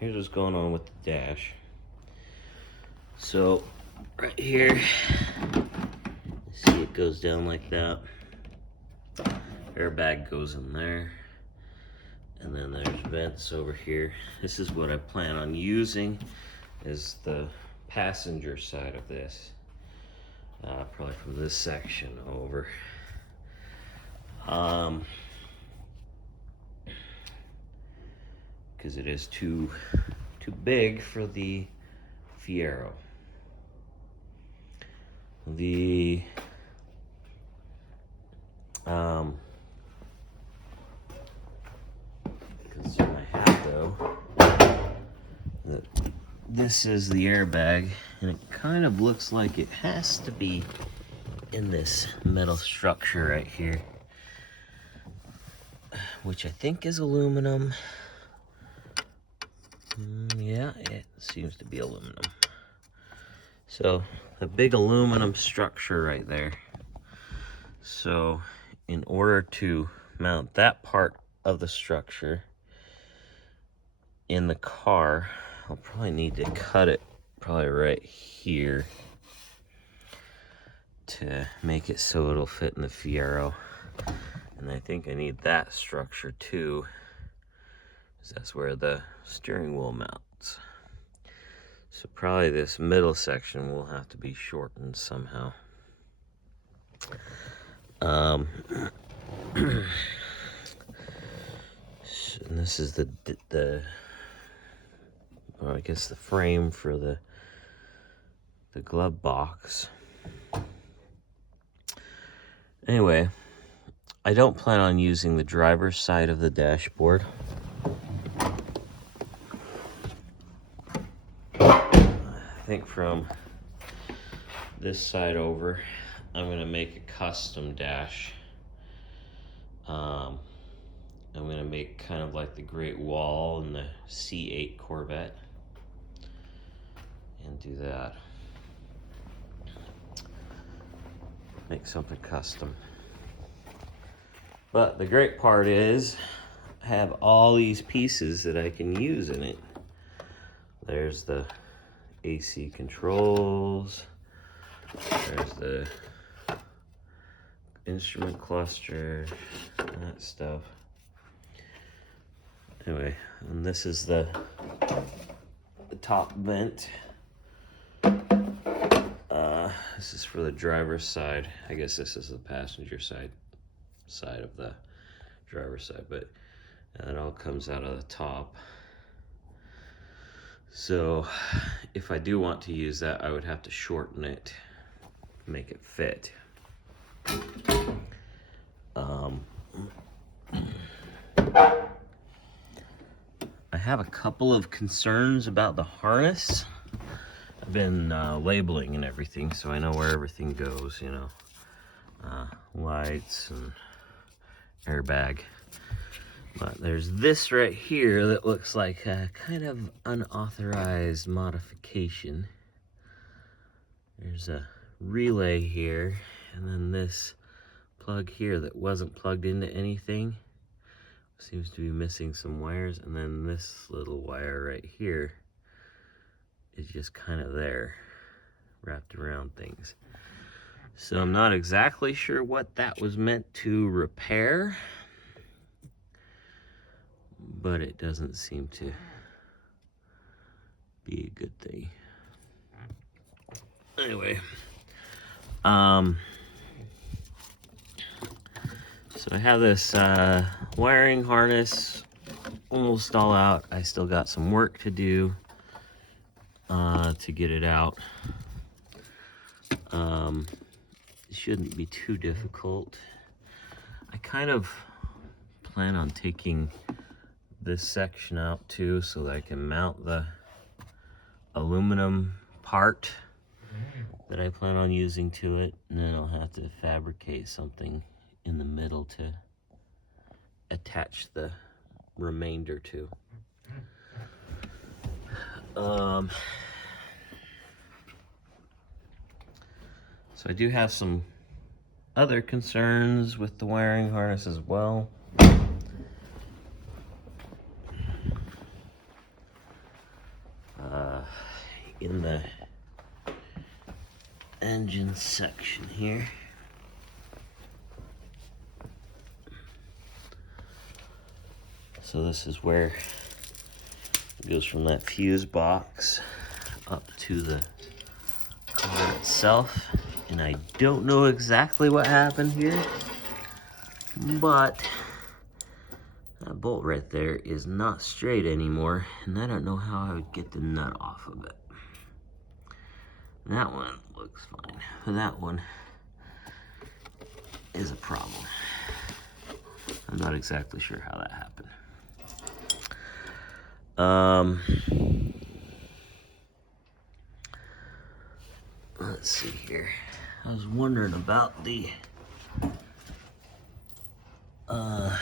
here's what's going on with the dash. So right here, see it goes down like that. Airbag goes in there. And then there's vents over here. This is what I plan on using, is the passenger side of this. Probably from this section over. Because it is too big for the Fiero. The concern I have though, that this is the airbag, and it kind of looks like it has to be in this metal structure right here, which I think is aluminum. Yeah, it seems to be aluminum. So a big aluminum structure right there. So in order to mount that part of the structure in the car, I'll probably need to cut it probably right here to make it so it'll fit in the Fiero. And I think I need that structure too, because that's where the steering wheel mounts. So probably this middle section will have to be shortened somehow. And this is the well, I guess the frame for the glove box. Anyway, I don't plan on using the driver's side of the dashboard. I think from this side over, I'm gonna make a custom dash. I'm gonna make kind of like the Great Wall in the C8 Corvette, and do that. Make something custom. But the great part is, I have all these pieces that I can use in it. There's the AC controls, there's the instrument cluster, that stuff. Anyway, and this is the top vent. This is for the driver's side. I guess this is the passenger side of the driver's side, but it all comes out of the top. So if I do want to use that, I would have to shorten it to make it fit. I have a couple of concerns about the harness. I've been labeling and everything, so I know where everything goes, you know. Lights and airbag. But there's this right here that looks like a kind of unauthorized modification. There's a relay here, and then this plug here that wasn't plugged into anything. Seems to be missing some wires, and then this little wire right here is just kind of there, wrapped around things. So I'm not exactly sure what that was meant to repair, but it doesn't seem to be a good thing. Anyway, so I have this wiring harness almost all out. I still got some work to do to get it out. It shouldn't be too difficult. I kind of plan on taking this section out too, so that I can mount the aluminum part that I plan on using to it, and then I'll have to fabricate something in the middle to attach the remainder to. So I do have some other concerns with the wiring harness as well. in the engine section here. So this is where it goes from that fuse box up to the car itself. And I don't know exactly what happened here, but that bolt right there is not straight anymore, and I don't know how I would get the nut off of it. That one looks fine, but that one is a problem. I'm not exactly sure how that happened. Let's see here. I was wondering about the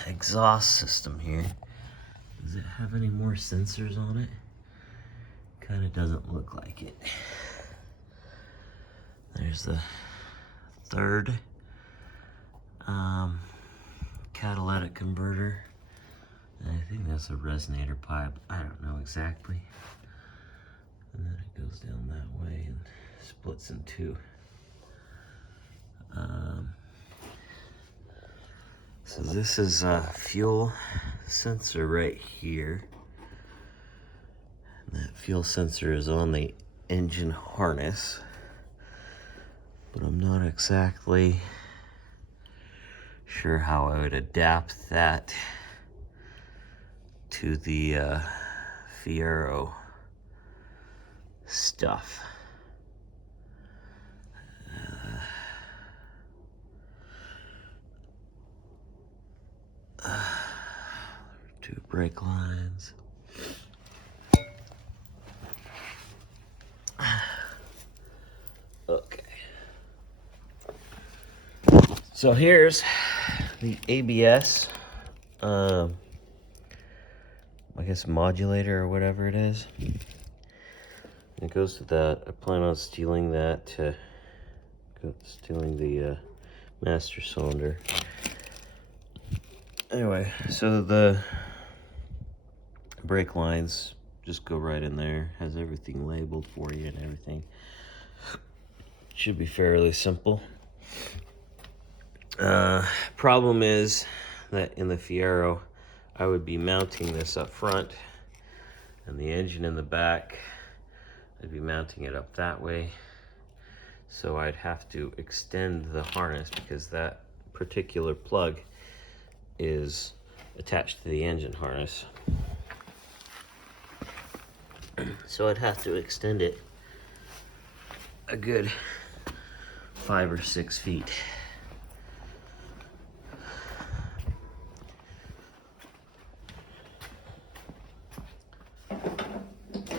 exhaust system here. Does it have any more sensors on it? Kind of doesn't look like it. There's the third catalytic converter. And I think that's a resonator pipe. I don't know exactly. And then it goes down that way and splits in two. So this is a fuel sensor right here. And that fuel sensor is on the engine harness. But I'm not exactly sure how I would adapt that to the Fiero stuff. Two brake lines. Okay. So here's the ABS, I guess modulator or whatever it is. It goes to that. I plan on stealing that, stealing the master cylinder. Anyway, so the brake lines just go right in there. Has everything labeled for you and everything. Should be fairly simple. Problem is that in the Fiero, I would be mounting this up front, and the engine in the back, I'd be mounting it up that way. So I'd have to extend the harness because that particular plug is attached to the engine harness. So I'd have to extend it a good 5 or 6 feet.